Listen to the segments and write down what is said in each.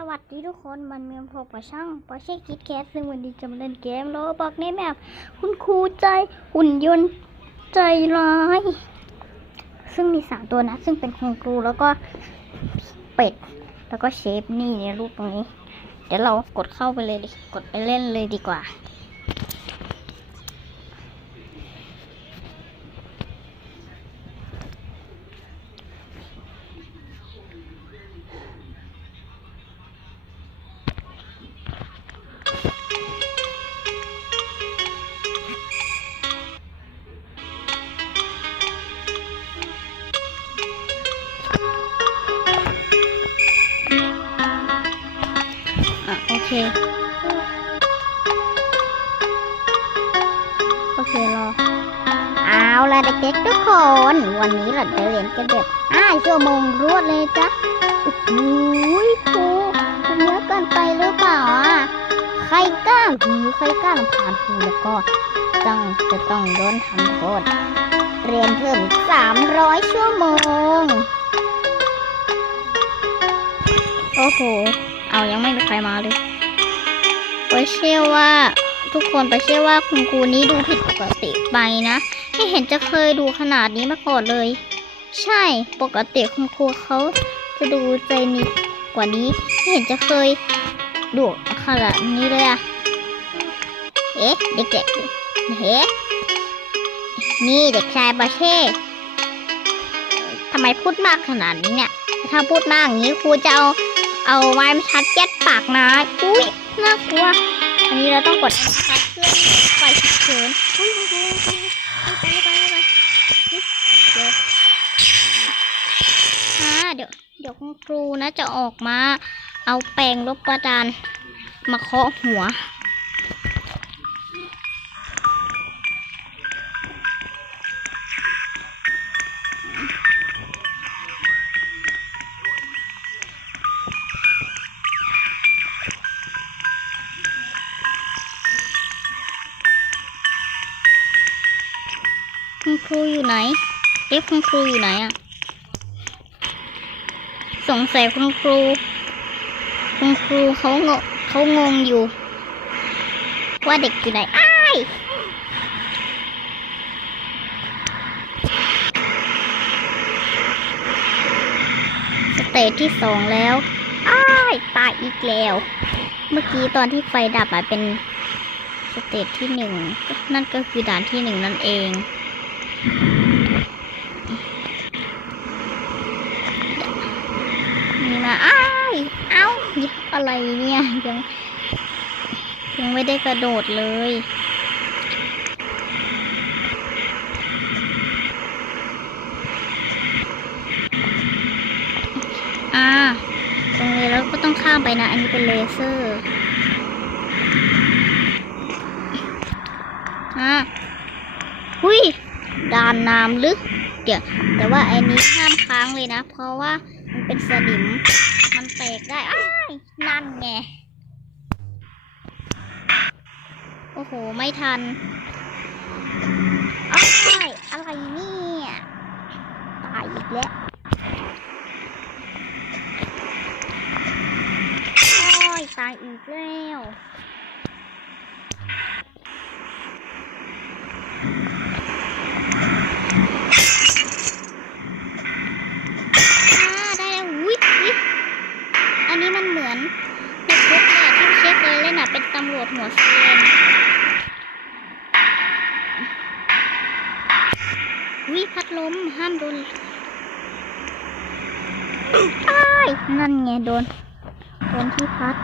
สวัสดีทุกคนมันเมียมพบกับช่างปอเช่คิดแคสซึ่งวันนี้จะมาเล่นเกมโลบอกในแมปคุณครูใจหุ่นยนต์ใจร้ายซึ่งมีสามตัวนะ ซึ่งเป็นคุณครูแล้วก็เป็ด แล้วก็เชฟนี่ในรูปตรงนี้ เดี๋ยวเรากดเข้าไปเลยดิกดไปเล่นเลยดีกว่า วันนี้เราจะเรียนกันแบบห้าชั่วโมงรวดเลยจ้ะโอ้โหครูมันเยอะเกินไปหรือเปล่าอะ ใครกล้าหือใครกล้าลำพานครูแล้วก็ต้องจะต้องโดนทำโทษ เรียนเพิ่มสามร้อยชั่วโมง โอ้โห เอายังไม่มีใครมาเลยไปเชื่อว่าทุกคนไปเชื่อว่าคุณครูนี้ดูผิดปกติไปนะ ไม่เห็นจะเคยดูขนาดนี้มาก่อนเลย ใช่ปกติคุณครูเขาจะดูใจมีกว่านี้ไม่เห็นจะเคยดูขนาดนี้เลยอะเอ๊ะเด็กๆเฮ้นี่เด็กชายปาเช่ทำไมพูดมากขนาดนี้เนี่ย ถ้าพูดมากอย่างนี้ครูจะเอาเอาไม้บรรทัดเจ็ดปากนะอุ้ยน่ากลัว อันนี้เราต้องกดชัดเพื่อไฟฉุกเฉินอุ้ยไปไปไปไปเดี๋ยวอ่าเดี๋ยวเดี๋ยวคุณครูนะจะออกมา เอาแปรงลบกระดาน มาเคาะหัว คุณครูอยู่ไหนเอ๊ะคุณครูอยู่ไหนอะ สงสัยคุณครู คุณครูเขางงเขางงอยู่ ว่าเด็กอยู่ไหนอ้ายสเตจที่สองแล้วอ้ายตายอีกแล้ว เมื่อกี้ตอนที่ไฟดับอะเป็นสเตจที่หนึ่งนั่นก็คือด่านที่หนึ่งนั่นเอง นี่มาอ้ายเอ้ายักอะไร เนี่ยยังยังไม่ได้กระโดดเลย อ่า ตรงนี้เราก็ต้องข้ามไปนะ อันนี้เป็นเลเซอร์ อ่าหุยด่านน้ำลึก เดี๋ยว แต่ว่าอันนี้ห้ามค้างเลยนะ เพราะว่ามันเป็นสนิม มันแตกได้อ้ายนั่นไง โอ้โห ไม่ทันอ้ายอะไรเนี่ยตายอีกแล้วอ้ยตายอีกแล้ว อ่าได้แล้วอุ้ยอุ๊ยอันนี้มันเหมือนในคุกเนี่ยที่เชฟเคยเล่นอะ เป็นตำรวจหัวเซียนวิพัดลมห้ามโดนอ้ายนั่นไง โดน โดนที่พัด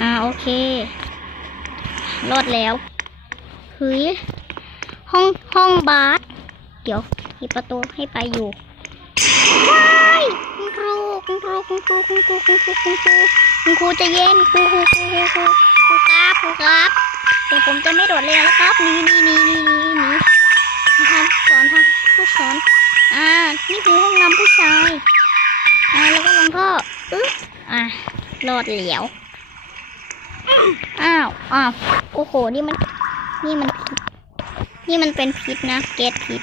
อ่า โอเค รอดแล้วเฮ้ยห้องห้องบาสเดี๋ยวปิดประตูให้ไปอยู่ว้ายคุณครูคุณครูคุณครูคุณครูคุณครูคุณครูคุณครูจะเย็นครูครูครูครูครูครับครูครับ เดี๋ยวผมจะไม่โดดเลยนะครับหนี่นี่นี่นี่นี่นี่ทางสอนทางผู้สอนอ่านี่คือห้องน้ำผู้ชายอ่าแล้วก็ลงท่ออึ๊บอ่ารอดเหลียวอ้าวอ้าวโอ้โหนี่มันนี่มัน นี่มันเป็นพิษนะแก๊สพิษ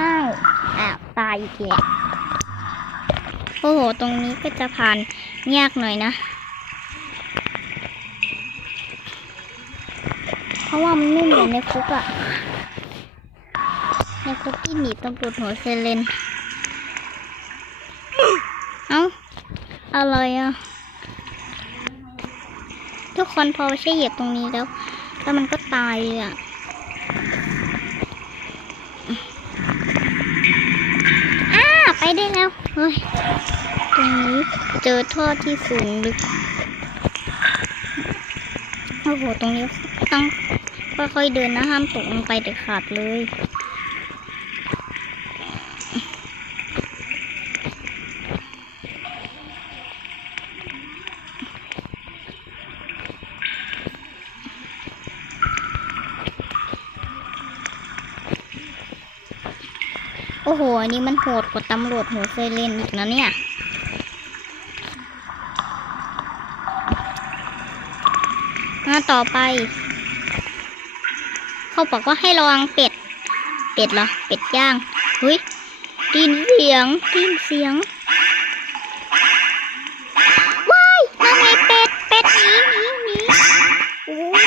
อ้าวอ้าวตายอีกแล้ว โอ้โห ตรงนี้ก็จะผ่านยากหน่อยนะ เพราะว่ามันไม่เหมือนในคุกอะในคุกที่หนีตำรวจหัวเซเลน เอ้า อะไรอะทุกคนพอไม่ใช่เหยียบตรงนี้แล้ว แล้วมันก็ตายเลยอะอ้าไปได้แล้ว เฮ้ย ตรงนี้เจอท่อที่สูงลึก โอ้โห ตรงนี้ต้องค่อยๆเดินนะ ห้ามตกลงไปเด็ดขาดเลย นี้มันโหดกว่าตำรวจหัวเซเลนอีกนะเนี่ย มาต่อไป เขาบอกว่าให้ระวังเป็ด เป็ดเหรอ เป็ดย่างเฮ้ยดินเสียงดินเสียง ว้ายนั่นไงเป็ด เป็ดหนีหนีหนีโอ้ย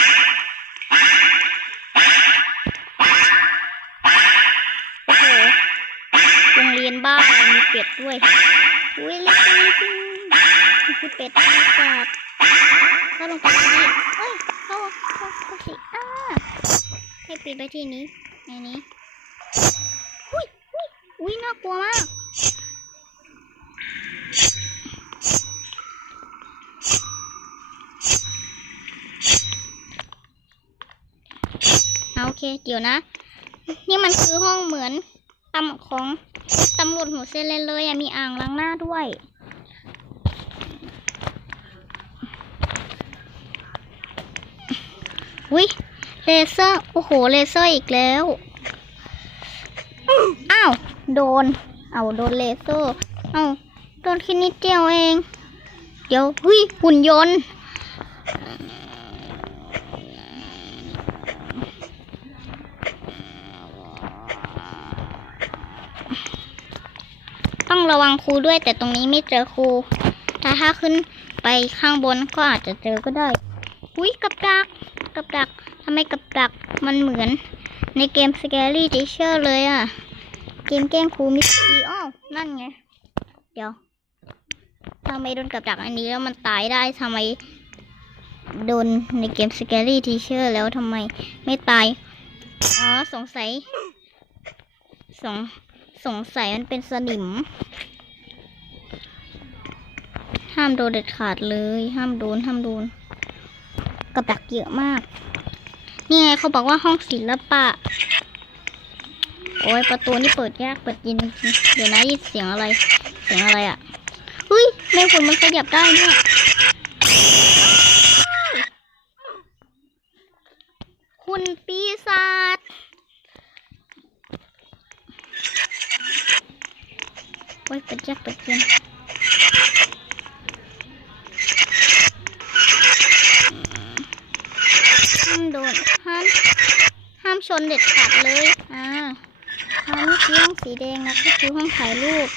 โอ้โห โรงเรียนบ้าอะไรมีเป็ดด้วย อุ้ยเล็กนิดนึงนี่ คือเป็ดปีศาจเข้าลงไปนี่เอ้ยเข้าเข้าเข้าสิอ้าให้ปีนไปที่นี้ในนี้อุ้ยอุ้ยอุ้ยน่ากลัวมากเอาโอเคเดี๋ยวนะ นี่มันคือห้องเหมือนตำของตำรวจหัวเซเลนเลยอะมีอ่างล้างหน้าด้วย วิเลเซอร์ โอ้โห เลเซอร์อีกแล้ว อ้าว โดน เอาโดนเลเซอร์ เอาโดนแค่นิดเดียวเอง เดี๋ยวหุยหุ่นยนต์ ต้องระวังครูด้วยแต่ตรงนี้ไม่เจอครูถ้าถ้าขึ้นไปข้างบนก็อาจจะเจอก็ได้ อุ้ยกับดัก กับดักทำไมกับดักมันเหมือน ในเกม Scary Teacher เลยอะเกมแกล้งครูมิสซี่อ้าวนั่นไง เดี๋ยวทำไมโดนกับดักอันนี้แล้วมันตายได้ทำไมโดนในเกม Scary Teacher แล้วทำไมไม่ตาย อ๋อ สงสัย สงสงสัยมันเป็นสนิม ห้ามโดนเด็ดขาดเลย ห้ามโดน ห้ามโดน กับดักเยอะมาก นี่ไงเขาบอกว่าห้องศิลปะ โอ้ยประตูนี่เปิดยากเปิดเย็นเดี๋ยวนะยินเสียงอะไร เสียงอะไรอะ่ะเฮ้ยแม่ฝนมันขยับได้เนี่ยคุณปีศาจโอ้ยเปิดยากเปิดเย็น ชนเด็ดขาดเลยอ่าห้ามเกี้ยงสีแดงนะก็คือห้องถ่ายรูป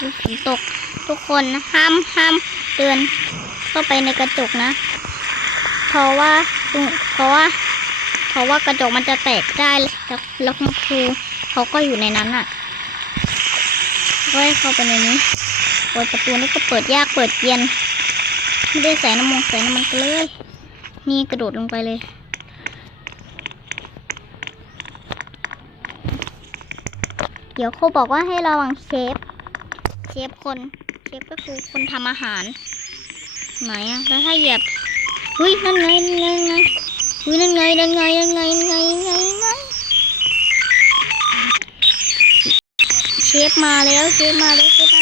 ดูฝนตกทุกคนนะห้ามห้ามเดินเข้าไปในกระจกนะ เพราะว่าเพราะว่า เพราะว่ากระจกมันจะแตกได้แล้วแล้วคุณครูเขาก็อยู่ในนั้นอะก็ให้เข้าไปในนี้เปิดประตูนี่ก็เปิดยากเปิดเย็น ไม่ได้ใส่น้ำมันใส่น้ำมันไปเลย นี่กระโดดลงไปเลย เดี๋ยวเขาบอกว่าให้ระวังเชฟ เชฟคน เชฟก็คือคนทำอาหาร ไหนอะแล้วถ้าเหยียบเฮ้ยนั่นไงนั่นไงเฮ้ยนั่นไงนั่นไงนั่นไงนั่นไงไงไงเชฟมาแล้วเชฟมาแล้วเชฟ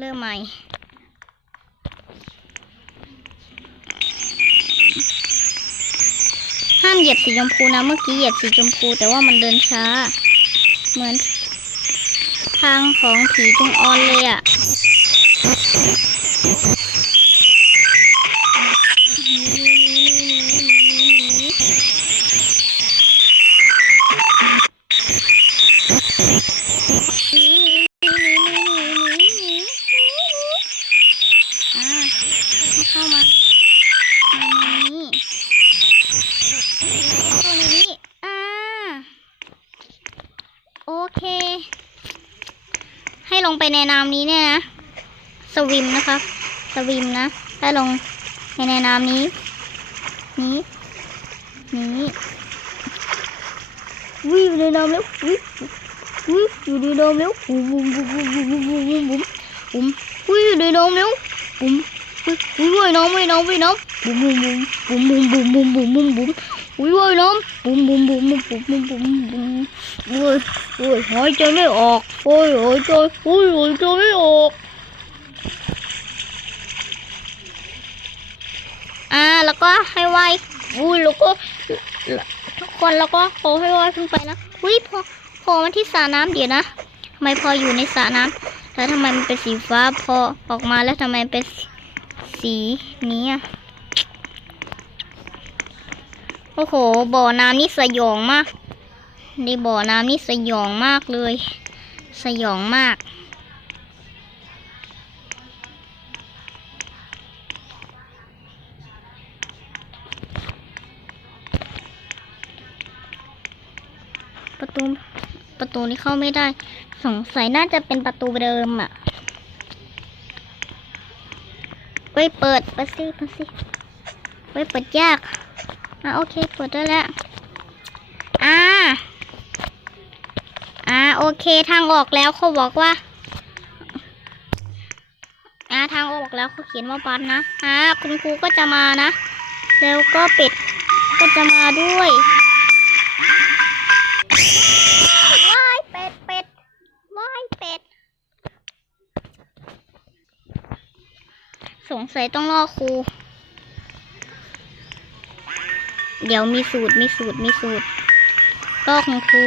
เริ่มใหม่ห้ามเหยียบสีชมพูนะ เมื่อกี้เหยียบสีชมพู แต่ว่ามันเดินช้า เหมือน ทางของผีจงออนเลยอะ่ะ ลงไปในน้ำนี้เนี่ยนะ สวิมนะครับ สวิมนะให้ลงในในน้ำนี้ นี้ นี้วิ่งในน้ำแล้ววิ่งวิ่งอยู่ในน้ำแล้วบุ้มบุ้มบุ้มบุ้มบุ้มบุ้มบุ้มบุ้มบุ้มวิ่งอยู่ในน้ำแล้วบุ้มวิ่งวิ่งว่ายน้ำว่ายน้ำว่ายน้ำบุ้มบุ้มบุ้มบุ้มบุ้มบุ้มบุ้มบุ้มบุ้มวิ่งว่ายน้ำบุ้มบุ้มบุ้มบุ้มบุ้มบุ้มบุ้ม โอ้ยโอ้ยหายใจไม่ออก โอ้ยหายใจโอ้ยหายใจไม่ออก อ่า แล้วก็ให้ว่ายอุ้ยแล้วก็ทุกคนแล้วก็ขอให้ว่ายขึ้นไปนะอุ้ยพอพอมาที่สระน้ำเดี๋ยวนะทำไมพออยู่ในสระน้ำแล้วทำไมมันเป็นสีฟ้าพอออกมาแล้วทำไมมันเป็นสีนี้อะโอ้โห บ่อน้ำนี่สยองมาก ในบ่อน้ำนี่สยองมากเลย สยองมากประตูประตูนี้เข้าไม่ได้ สงสัยน่าจะเป็นประตูเดิมอะเว้เปิดปิดสิเปิดสิเว้เปิดยากอะโอเค เปิดได้แล้วอ่าอ่า โอเคทางออกแล้วเขาบอกว่าอ่าทางออกแล้วเขาเขียนว่าบัสนะอ่าคุณครูก็จะมานะ แล้วก็เป็ดก็จะมาด้วยว้ายเป็ดเป็ดว้ายเป็ด สงสัยต้องรอครู เดี๋ยวมีสูตรมีสูตรมีสูตรก็ของครู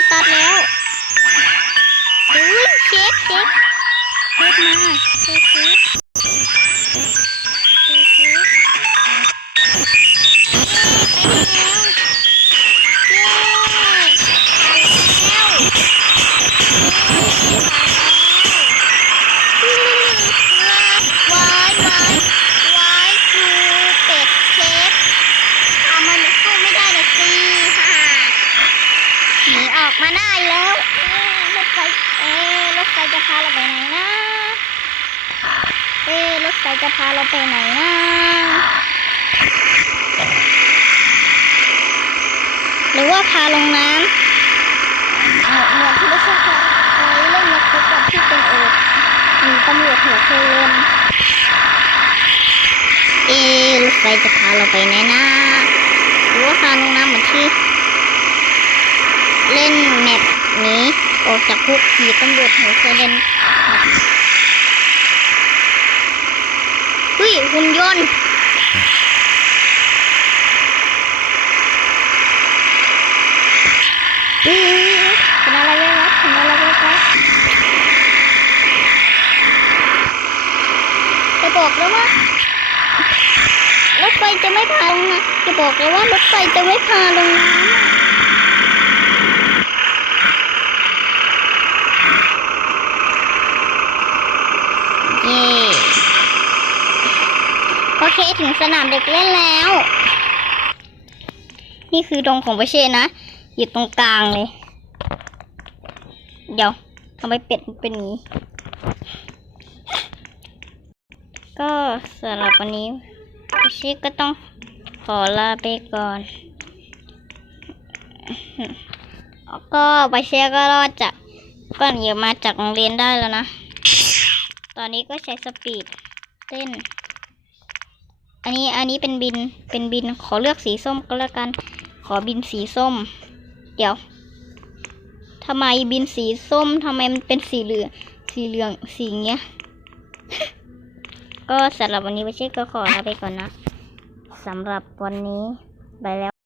ถตัดแล้วอุ้ยเชฟเชฟเชฟมาเชฟเชฟเชฟ เราไปไหนนะเอ๊รถไฟจะพาเราไปไหนนะหรือว่าพาลงน้ำเหมือนเหมือนที่รถไฟเคยเล่นมาคุกกับที่เป็นเอกหนีตำรวจหัวโคลนเอ๊รถไฟจะพาเราไปไหนนะหรือว่าพาลงน้ำเหมือนที่เล่นแมปนี้ ออกจากคุกขี่ตำรวจหัวไซเรนเฮ้ยหุ่นยนต์เฮ้ยเป็นอะไรเว้ยวะเป็นอะไรเว้ยวะจะบอกแล้วว่ารถไฟจะไม่พาลงนะจะบอกเลยว่ารถไฟจะไม่พาลงน้ำอะเย่โอ เคถึงสนามเด็กเล่นแล้ว นี่คือดงของปเชษนะ อยู่ตรงกลางเลย เดี๋ยวทำไมเป็ดเป็นงนี้ ก็สำหรับวันนี้พิชิก็ต้องขอลาไปก่อน ก็ไปเชียก็รอดจากก่อนอย่ามาจากโรงเรียนได้แล้วนะ ตอนนี้ก็ใช้สปีดเต้น อันนี้อันนี้เป็นบินเป็นบินขอเลือกสีส้มก็แล้วกัน ขอบินสีส้ม เดี๋ยวทำไมบินสีส้มทำไมมันเป็นสีเหลืองสีเหลืองสีเงี้ย ก็สำหรับวันนี้ไปเช็คก็ขอลาไปก่อนนะสำหรับวันนี้ไปแล้ว